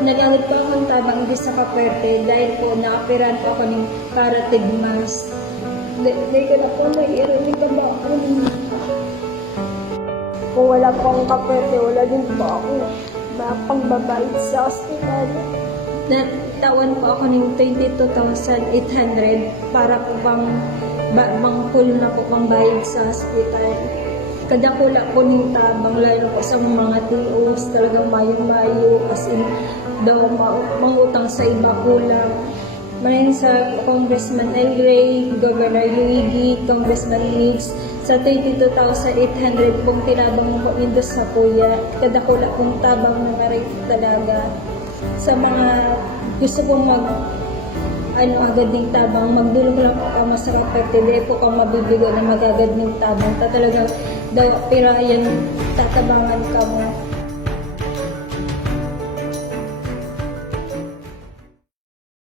Nagangit po akong tabang di sa kaperte dahil po nakapiran po ako ng paratigmas. Dahil ko na po naiirinig ka ba ako kung wala po akong kaperte, wala din po ako pangbabayad sa hospital. Natawan po ako ng 22,800 para po full na po pang bayad sa hospital. Kadakula po ng tabang, lalo po sa mga TOs, talagang mayo-mayo, as in, daw mangutang sa iba kulang. Maraming sa Congressman El Rey, Governor Luigi, Congressman Nix, sa 22,800 pong tinabang po nindo sa kuya. Kadakula pong tabang mga rate talaga. Sa mga gusto pong agad ng tabang, magdulong lang po ka sa kaperte, di po ka mabibigo na magagad ng tabang. Talagang daw pirayan, tatabangan ka mo.